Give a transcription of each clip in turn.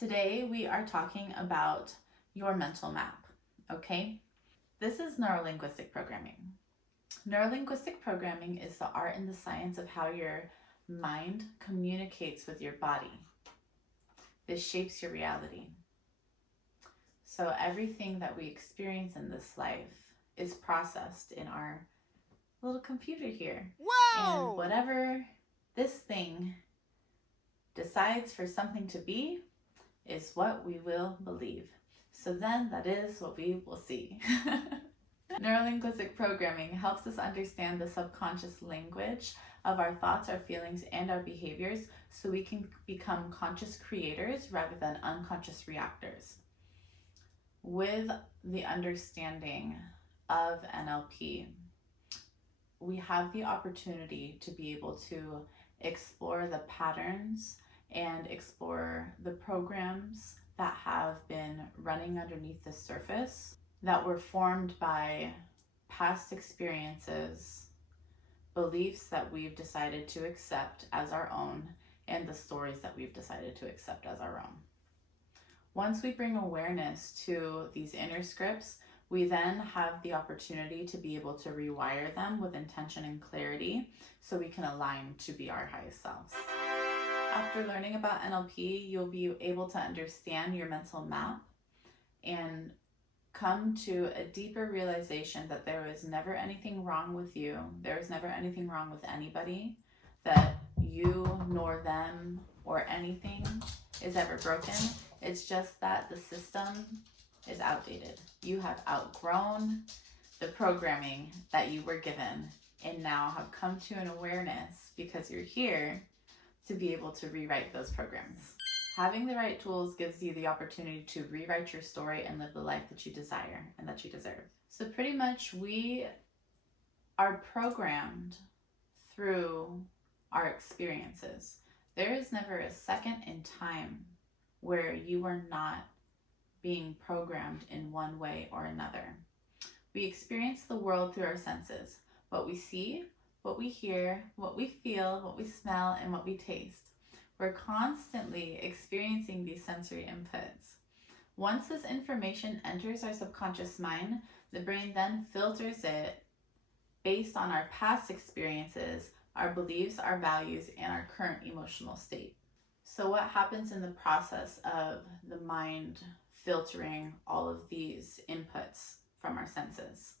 Today we are talking about your mental map, okay? This is neurolinguistic programming. Neurolinguistic programming is the art and the science of how your mind communicates with your body. This shapes your reality. So everything that we experience in this life is processed in our little computer here. Whoa! And whatever this thing decides for something to be is what we will believe. So then that is what we will see. Neurolinguistic programming helps us understand the subconscious language of our thoughts, our feelings, and our behaviors so we can become conscious creators rather than unconscious reactors. With the understanding of NLP, we have the opportunity to be able to explore the patterns and explore the programs that have been running underneath the surface that were formed by past experiences, beliefs that we've decided to accept as our own, and the stories that we've decided to accept as our own. Once we bring awareness to these inner scripts, we then have the opportunity to be able to rewire them with intention and clarity so we can align to be our highest selves. After learning about NLP, you'll be able to understand your mental map and come to a deeper realization that there is never anything wrong with you. There is never anything wrong with anybody, that you nor them or anything is ever broken. It's just that the system is outdated. You have outgrown the programming that you were given and now have come to an awareness because you're here to be able to rewrite those programs. Having the right tools gives you the opportunity to rewrite your story and live the life that you desire and that you deserve. So pretty much we are programmed through our experiences. There is never a second in time where you are not being programmed in one way or another. We experience the world through our senses. What we see, what we hear, what we feel, what we smell, and what we taste. We're constantly experiencing these sensory inputs. Once this information enters our subconscious mind, the brain then filters it based on our past experiences, our beliefs, our values, and our current emotional state. So what happens in the process of the mind filtering all of these inputs from our senses?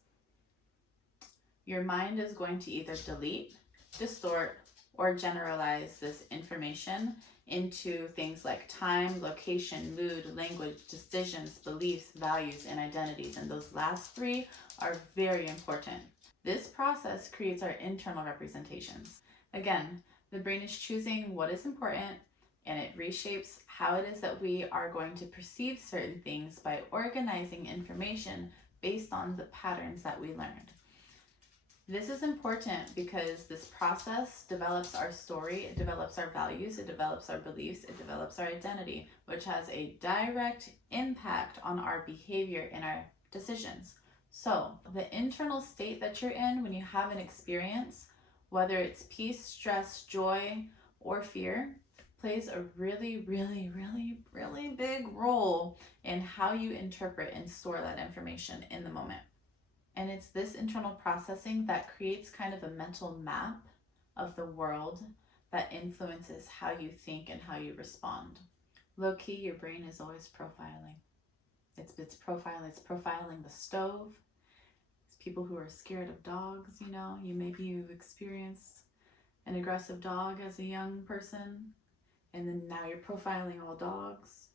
Your mind is going to either delete, distort, or generalize this information into things like time, location, mood, language, decisions, beliefs, values, and identities. And those last three are very important. This process creates our internal representations. Again, the brain is choosing what is important, and it reshapes how it is that we are going to perceive certain things by organizing information based on the patterns that we learned. This is important because this process develops our story, it develops our values, it develops our beliefs, it develops our identity, which has a direct impact on our behavior and our decisions. So the internal state that you're in when you have an experience, whether it's peace, stress, joy, or fear, plays a really, really, really, really big role in how you interpret and store that information in the moment. And it's this internal processing that creates kind of a mental map of the world that influences how you think and how you respond. Low key, your brain is always profiling. It's profiling the stove. It's people who are scared of dogs, maybe you've experienced an aggressive dog as a young person, and then now you're profiling all dogs.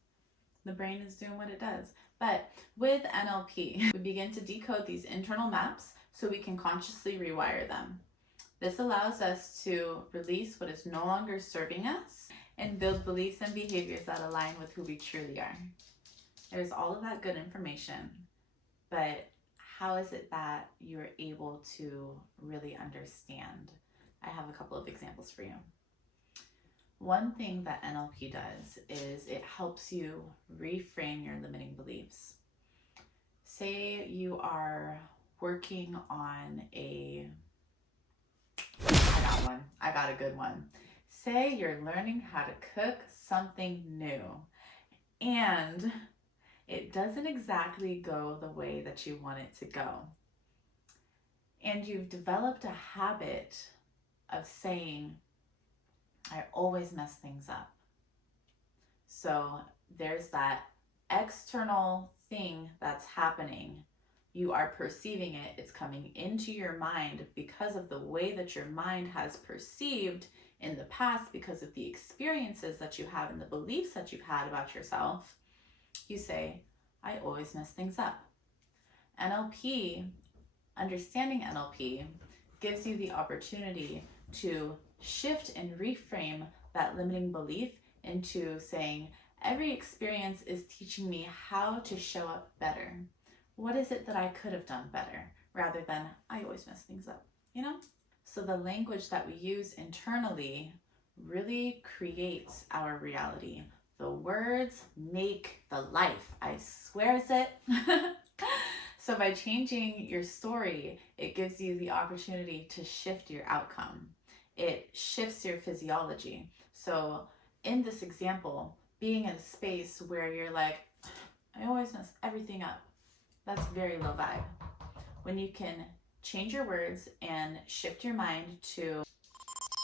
The brain is doing what it does. But with NLP, we begin to decode these internal maps so we can consciously rewire them. This allows us to release what is no longer serving us and build beliefs and behaviors that align with who we truly are. There's all of that good information, but how is it that you're able to really understand? I have a couple of examples for you. One thing that NLP does is it helps you reframe your limiting beliefs. Say you are working on I got a good one. Say you're learning how to cook something new and it doesn't exactly go the way that you want it to go. And you've developed a habit of saying, I always mess things up. So there's that external thing that's happening. You are perceiving it. It's coming into your mind because of the way that your mind has perceived in the past, because of the experiences that you have and the beliefs that you've had about yourself. You say, I always mess things up. NLP, understanding NLP, gives you the opportunity to shift and reframe that limiting belief into saying, every experience is teaching me how to show up better. What is it that I could have done better? Rather than, I always mess things up, you know? So the language that we use internally really creates our reality. The words make the life. I swears it. So by changing your story, it gives you the opportunity to shift your outcome. It shifts your physiology. So in this example, being in a space where you're like, I always mess everything up, that's very low vibe. When you can change your words and shift your mind to,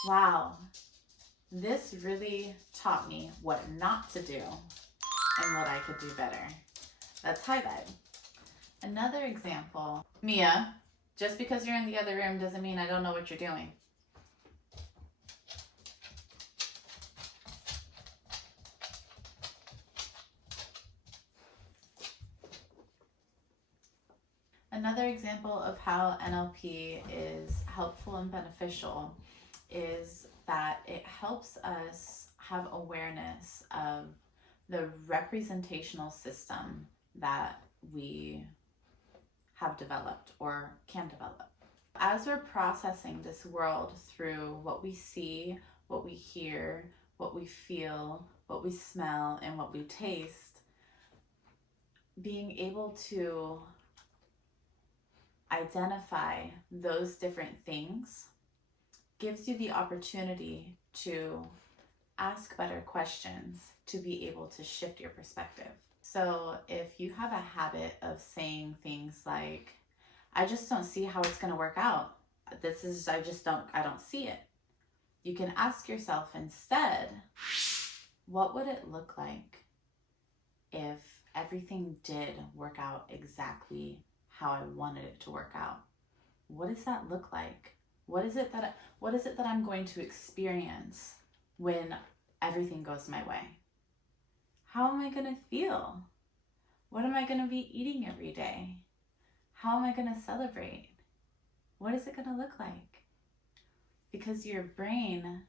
wow, this really taught me what not to do and what I could do better. That's high vibe. Another example, Mia, just because you're in the other room doesn't mean I don't know what you're doing. Another example of how NLP is helpful and beneficial is that it helps us have awareness of the representational system that we have developed or can develop. As we're processing this world through what we see, what we hear, what we feel, what we smell, and what we taste, being able to identify those different things gives you the opportunity to ask better questions to be able to shift your perspective. So if you have a habit of saying things like, I just don't see how it's going to work out. I don't see it. You can ask yourself instead, what would it look like if everything did work out exactly how I wanted it to work out? What does that look like? What is it that I'm going to experience when everything goes my way? How am I going to feel? What am I going to be eating every day? How am I going to celebrate? What is it going to look like? Because your brain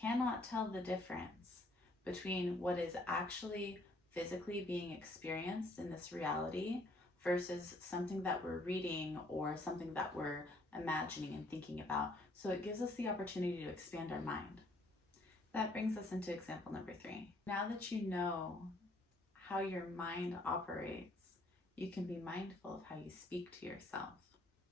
cannot tell the difference between what is actually physically being experienced in this reality versus something that we're reading or something that we're imagining and thinking about. So it gives us the opportunity to expand our mind. That brings us into example number 3. Now that you know how your mind operates, you can be mindful of how you speak to yourself.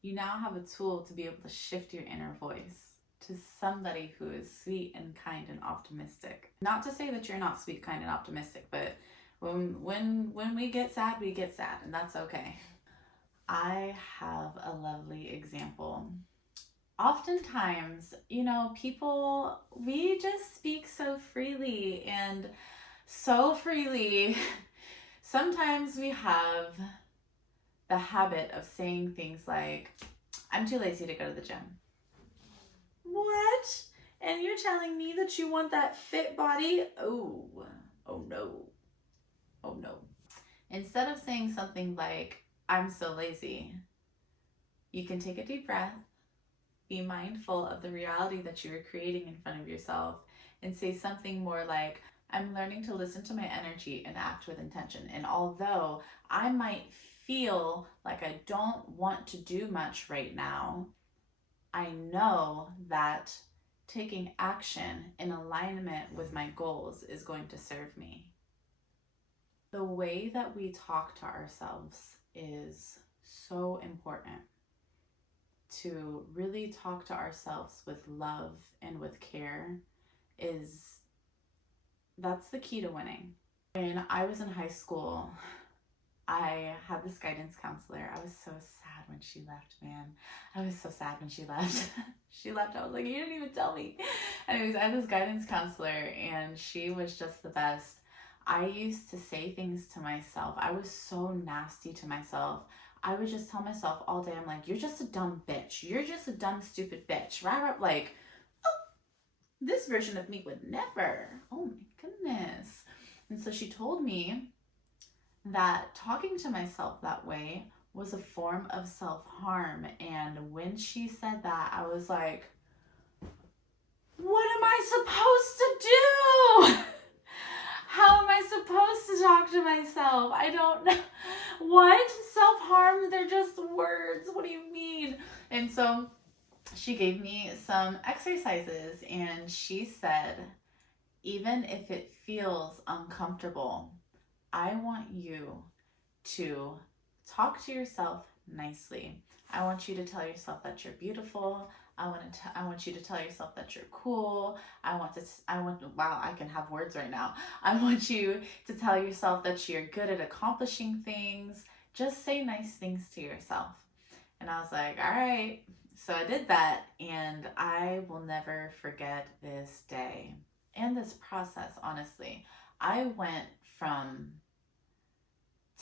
You now have a tool to be able to shift your inner voice to somebody who is sweet and kind and optimistic. Not to say that you're not sweet, kind, and optimistic, but when we get sad, and that's okay. I have a lovely example. Oftentimes, people, we just speak so freely and so freely. Sometimes we have the habit of saying things like, I'm too lazy to go to the gym. What? And you're telling me that you want that fit body? Oh no. Oh no. Instead of saying something like, I'm so lazy, you can take a deep breath, be mindful of the reality that you are creating in front of yourself, and say something more like, I'm learning to listen to my energy and act with intention. And although I might feel like I don't want to do much right now, I know that taking action in alignment with my goals is going to serve me. The way that we talk to ourselves is so important. To really talk to ourselves with love and with care that's the key to winning. When I was in high school, I had this guidance counselor. I was so sad when she left, man. I was so sad when she left. She left. I was like, you didn't even tell me. Anyways, I had this guidance counselor and she was just the best. I used to say things to myself. I was so nasty to myself. I would just tell myself all day, I'm like, you're just a dumb bitch. You're just a dumb, stupid bitch. Right? Like, oh, this version of me would never. Oh my goodness. And so she told me that talking to myself that way was a form of self-harm. And when she said that, I was like, what am I supposed to do? How am I supposed to talk to myself? I don't know. What? Self-harm? They're just words. What do you mean? And so she gave me some exercises and she said, even if it feels uncomfortable, I want you to talk to yourself nicely. I want you to tell yourself that you're beautiful. I want you to tell yourself that you're cool. Wow, I can have words right now. I want you to tell yourself that you're good at accomplishing things. Just say nice things to yourself. And I was like, all right. So I did that, and I will never forget this day and this process, honestly. I went from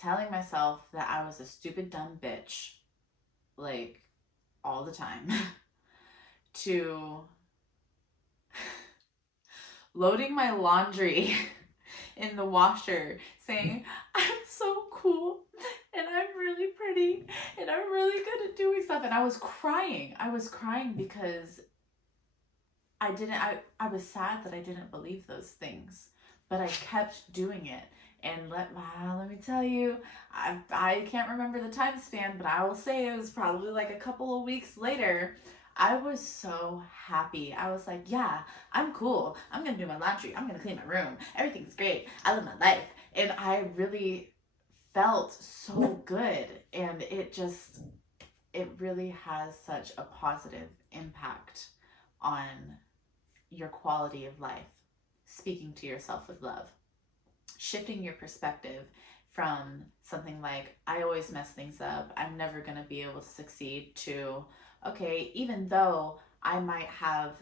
telling myself that I was a stupid, dumb bitch, like, all the time, to loading my laundry in the washer, saying, I'm so cool, and I'm really pretty, and I'm really good at doing stuff. And I was crying. I was crying because I was sad that I didn't believe those things, but I kept doing it. And let me tell you, I can't remember the time span, but I will say it was probably like a couple of weeks later. I was so happy. I was like, yeah, I'm cool. I'm going to do my laundry. I'm going to clean my room. Everything's great. I live my life. And I really felt so good. And it really has such a positive impact on your quality of life. Speaking to yourself with love. Shifting your perspective from something like, I always mess things up, I'm never going to be able to succeed, to, okay, even though I might have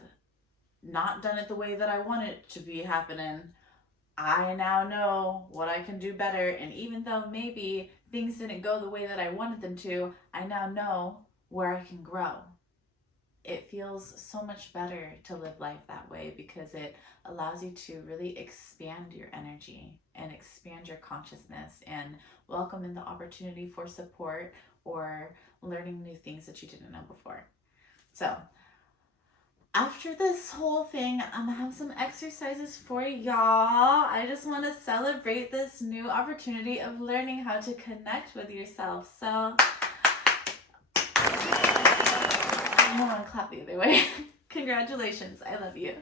not done it the way that I want it to be happening, I now know what I can do better. And even though maybe things didn't go the way that I wanted them to, I now know where I can grow. It feels so much better to live life that way because it allows you to really expand your energy and expand your consciousness and welcome in the opportunity for support or learning new things that you didn't know before. So after this whole thing, I'm gonna have some exercises for y'all. I just want to celebrate this new opportunity of learning how to connect with yourself. So I want to clap the other way. Congratulations. I love you.